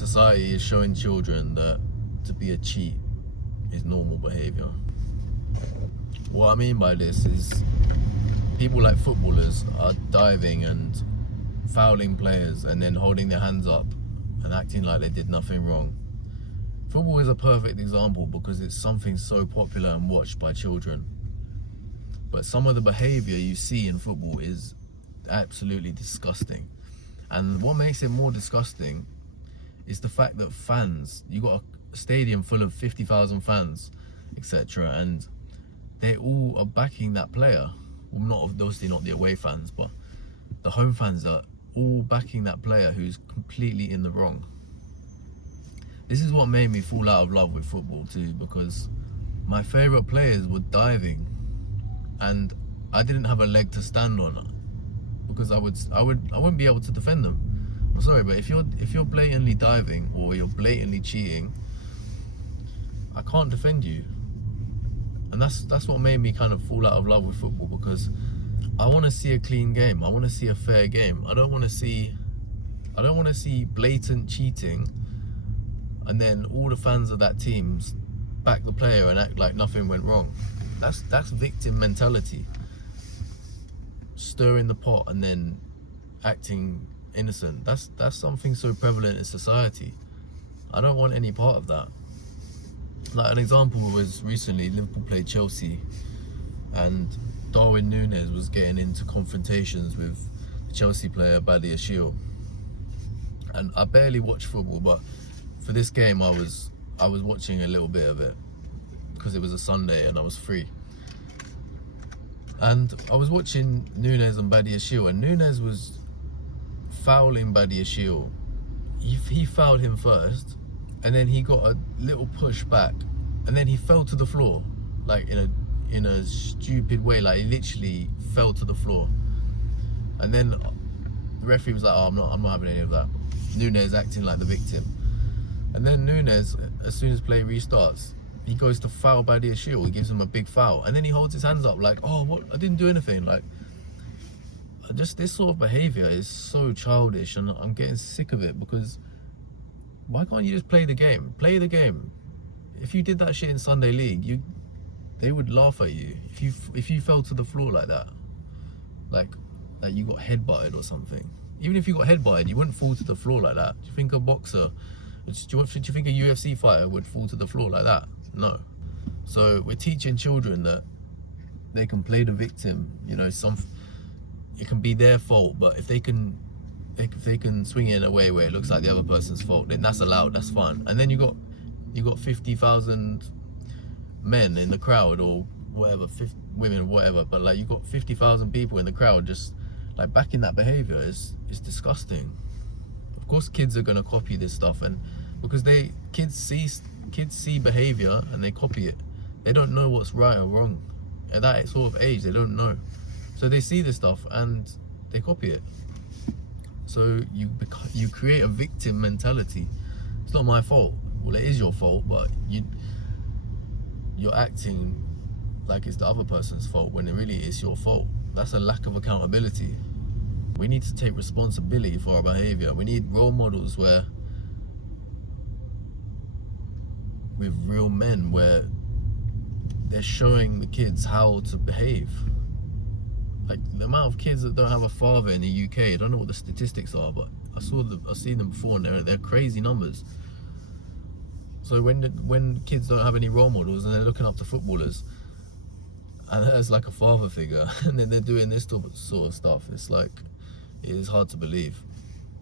society is showing children that to be a cheat is normal behaviour. What I mean by this is people like footballers are diving and fouling players and then holding their hands up and acting like they did nothing wrong. Football is a perfect example because it's something so popular and watched by children. But some of the behaviour you see in football is absolutely disgusting. And what makes it more disgusting is the fact that fans, you got a stadium full of 50,000 fans, etc., and they all are backing that player. Well, not obviously not the away fans, but the home fans are all backing that player who's completely in the wrong. This is what made me fall out of love with football too, because my favourite players were diving and I didn't have a leg to stand on because I wouldn't be able to defend them. I'm sorry, but if you're blatantly diving or you're blatantly cheating, I can't defend you. And that's what made me kind of fall out of love with football, because I want to see a clean game. I want to see a fair game. I don't want to see blatant cheating and then all the fans of that team back the player and act like nothing went wrong. That's victim mentality. Stirring the pot and then acting innocent. That's something so prevalent in society. I don't want any part of that. Like an example was recently Liverpool played Chelsea and Darwin Núñez was getting into confrontations with the Chelsea player Badiashile. And I barely watch football, but for this game I was watching a little bit of it because it was a Sunday and I was free. And I was watching Núñez and Badiashile, and Núñez was fouling Badiashile. He fouled him first, and then he got a little push back, and then he fell to the floor, like in a stupid way, like he literally fell to the floor. And then the referee was like, "Oh, I'm not having any of that." Núñez acting like the victim, and then Núñez, as soon as play restarts, he goes to foul Badiashile. He gives him a big foul, and then he holds his hands up like, "Oh, what? I didn't do anything." Like, just this sort of behaviour is so childish, and I'm getting sick of it, because why can't you just play the game? Play the game. If you did that shit in Sunday League, they would laugh at you. If you fell to the floor like that, like you got headbutted or something. Even if you got headbutted, you wouldn't fall to the floor like that. Do you think a boxer, do you think a UFC fighter would fall to the floor like that? No. So we're teaching children that they can play the victim. You know, it can be their fault, but if they can swing it in a way where it looks like the other person's fault, then that's allowed. That's fine. And then you got 50,000 men in the crowd, or whatever, 50 women, whatever. But like, you got 50,000 people in the crowd just like backing that behaviour is disgusting. Of course, kids are gonna copy this stuff, and because kids see behaviour and they copy it. They don't know what's right or wrong. At that sort of age, they don't know. So they see this stuff and they copy it. So you create a victim mentality. It's not my fault. Well, it is your fault, but you're acting like it's the other person's fault when it really is your fault. That's a lack of accountability. We need to take responsibility for our behaviour. We need role models with real men, where they're showing the kids how to behave. Like the amount of kids that don't have a father in the UK, I don't know what the statistics are, but I've seen them before, and they're crazy numbers. So when kids don't have any role models and they're looking up to footballers, and there's like a father figure, and then they're doing this sort of stuff, it's like, it is hard to believe.